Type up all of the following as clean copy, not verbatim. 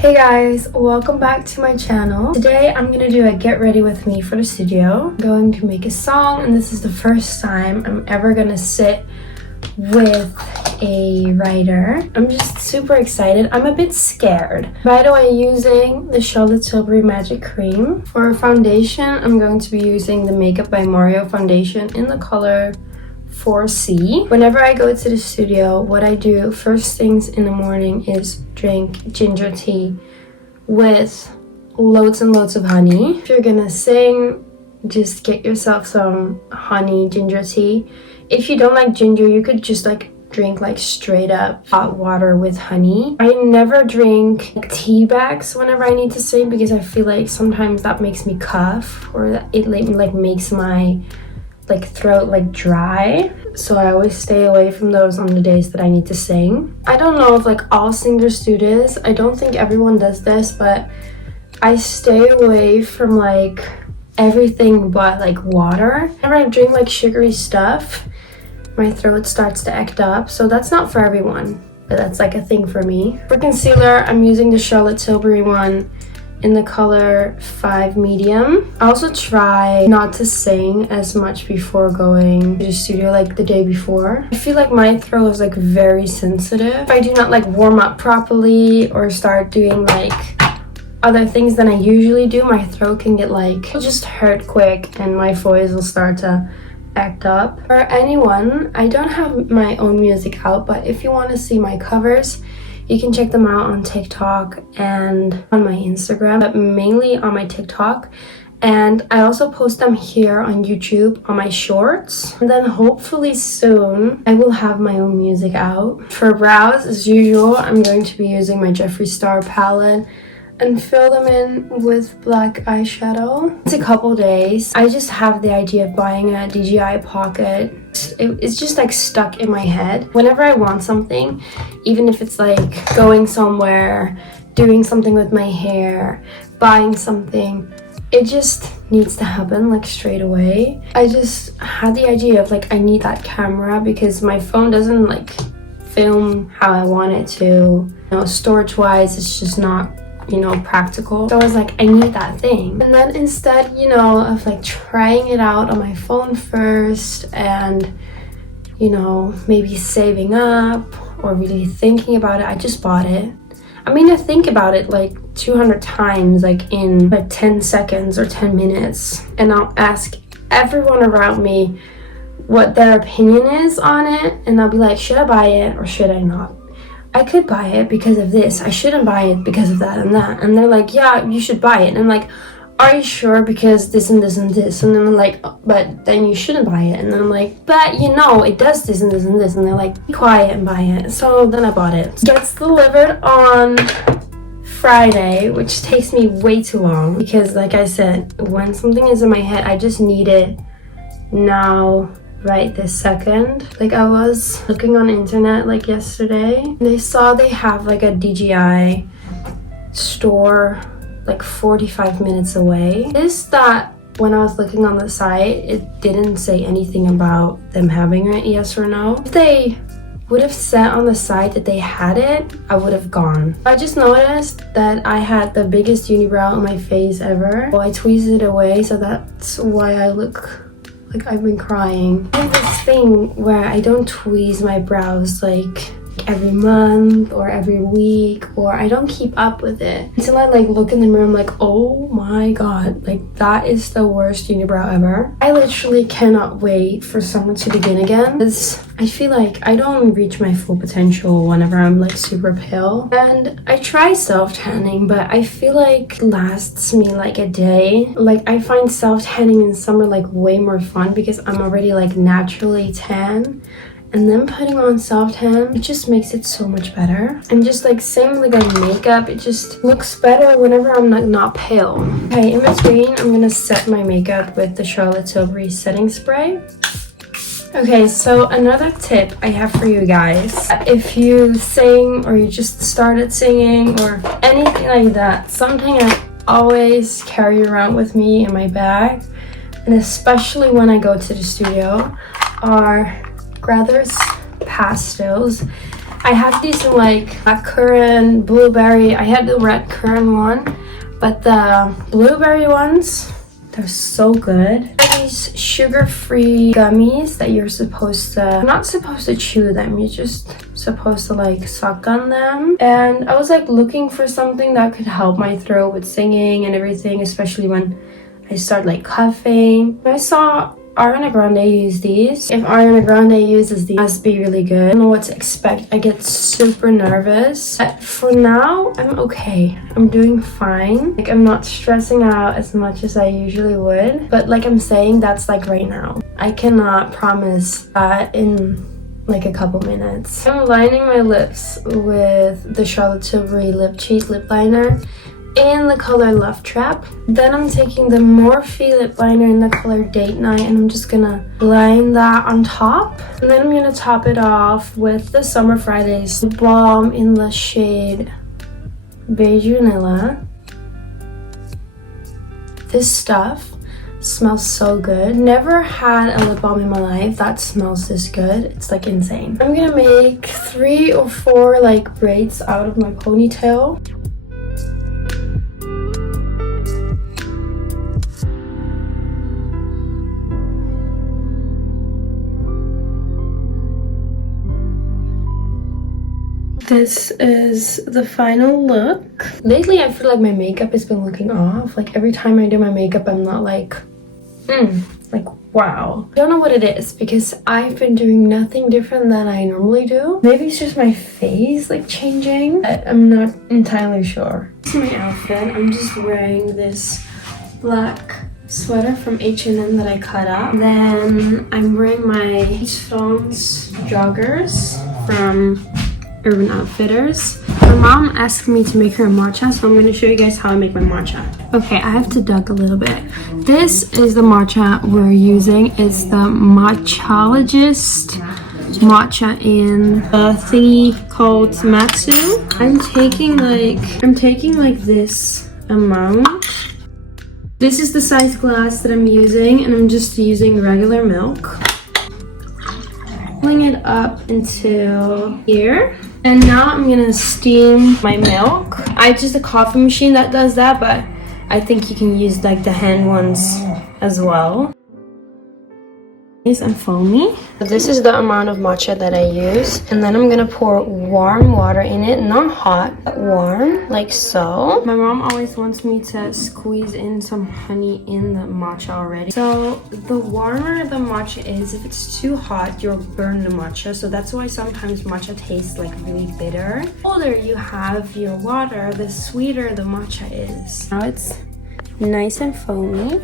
Hey guys, welcome back to my channel. Today I'm gonna do a get ready with me for the studio. I'm going to make a song, and this is the first time I'm ever gonna sit with a writer. I'm just super excited. I'm a bit scared. By the way, using the Charlotte Tilbury Magic Cream. For foundation, I'm going to be using the Makeup by Mario foundation in the color 4C. Whenever I go to the studio, what I do first things in the morning is drink ginger tea with loads and loads of honey. If you're gonna sing, just get yourself some honey ginger tea. If you don't like ginger, you could just drink straight up hot water with honey. I never drink tea bags whenever I need to sing because I feel like sometimes that makes me cough, or that it makes my throat dry, so I always stay away from those on the days that I need to sing. I don't know if all singers do this. I don't think everyone does this, but I stay away from everything but water. Whenever I drink sugary stuff, my throat starts to act up, so that's not for everyone, but that's a thing for me. For concealer, I'm using the Charlotte Tilbury one in the color 5 medium. I also try not to sing as much before going to the studio the day before. I feel like my throat is very sensitive. If I do not warm up properly or start doing other things than I usually do, my throat can get it'll just hurt quick and my voice will start to act up. For anyone, I don't have my own music out, but if you want to see my covers, you can check them out on TikTok and on my Instagram, but mainly on my TikTok. And I also post them here on YouTube on my shorts. And then hopefully soon I will have my own music out. For brows, as usual, I'm going to be using my Jeffree Star palette and fill them in with black eyeshadow. It's a couple days. I just have the idea of buying a DJI Pocket. It's just stuck in my head. Whenever I want something, even if it's going somewhere, doing something with my hair, buying something, it just needs to happen straight away. I just had the idea of I need that camera because my phone doesn't film how I want it to. Storage wise, it's just not practical. So I was I need that thing. And then instead, of trying it out on my phone first and, maybe saving up or really thinking about it, I just bought it. I mean, I think about it 200 times, in 10 seconds or 10 minutes. And I'll ask everyone around me what their opinion is on it. And I'll be should I buy it or should I not? I could buy it because of this. I shouldn't buy it because of that and that. And they're yeah, you should buy it. And I'm are you sure? Because this and this and this. And then I'm but then you shouldn't buy it. And then I'm but it does this and this and this. And they're be quiet and buy it. So then I bought it. It gets delivered on Friday, which takes me way too long. Because I said, when something is in my head, I just need it now. Right this second. I was looking on the internet yesterday, and I saw they have a DJI store 45 minutes away. Is that when I was looking on the site, it didn't say anything about them having it, yes or no. If they would have said on the site that they had it, I would have gone. I just noticed that I had the biggest unibrow on my face ever. So I tweezed it away, so that's why I look I've been crying. I have this thing where I don't tweeze my brows every month or every week, or I don't keep up with it until I like look in the mirror. I'm like, oh my god, like that is the worst unibrow ever. I literally cannot wait for summer to begin again, because I feel like I don't reach my full potential whenever I'm like super pale. And I try self-tanning, but I feel like it lasts me like a day. Like I find self-tanning in summer like way more fun because I'm already like naturally tan. And then putting on self-tan, it just makes it so much better. And just like same with like makeup, it just looks better whenever I'm like not pale. Okay, in between, I'm gonna set my makeup with the Charlotte Tilbury setting spray. Okay, so another tip I have for you guys. If you sing or you just started singing or anything like that, something I always carry around with me in my bag, and especially when I go to the studio, are Grathers pastels. I have these in like blackcurrant, blueberry. I had the red currant one, but the blueberry ones, they're so good. These sugar-free gummies that you're not supposed to chew them, you're just supposed to like suck on them. And I was like looking for something that could help my throat with singing and everything, especially when I start like coughing. I saw Ariana Grande use these. If Ariana Grande uses these, it must be really good. I don't know what to expect. I get super nervous. But for now, I'm okay. I'm doing fine. Like I'm not stressing out as much as I usually would. But like I'm saying, that's like right now. I cannot promise that in like a couple minutes. I'm lining my lips with the Charlotte Tilbury Lip Cheat Lip Liner in the color Love Trap. Then I'm taking the Morphe lip liner in the color Date Night, and I'm just gonna line that on top. And then I'm gonna top it off with the Summer Fridays lip balm in the shade Beige Vanilla. This stuff smells so good. Never had a lip balm in my life that smells this good. It's like insane. I'm gonna make 3 or 4 like braids out of my ponytail. This is the final look. Lately, I feel like my makeup has been looking off. Like every time I do my makeup, I'm not like, wow. I don't know what it is because I've been doing nothing different than I normally do. Maybe it's just my face like changing. I'm not entirely sure. This is my outfit. I'm just wearing this black sweater from H&M that I cut up. Then I'm wearing my Stones joggers from Urban Outfitters. My mom asked me to make her a matcha, so I'm going to show you guys how I make my matcha. Okay, I have to duck a little bit. This is the matcha we're using. It's the Matchologist matcha in a thingy called Matsu. I'm taking like this amount. This is the size glass that I'm using, and I'm just using regular milk. Pulling it up until here. And now I'm gonna steam my milk. I just a coffee machine that does that, but I think you can use like the hand ones as well. Nice and foamy. This is the amount of matcha that I use, and then I'm gonna pour warm water in it, not hot, but warm, like so. My mom always wants me to squeeze in some honey in the matcha already. So the warmer the matcha is, if it's too hot, you'll burn the matcha. So that's why sometimes matcha tastes like really bitter. The colder you have your water, the sweeter the matcha is. Now it's nice and foamy.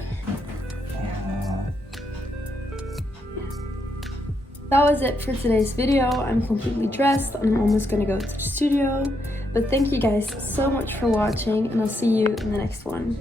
That was it for today's video. I'm completely dressed and I'm almost gonna go to the studio. But thank you guys so much for watching, and I'll see you in the next one.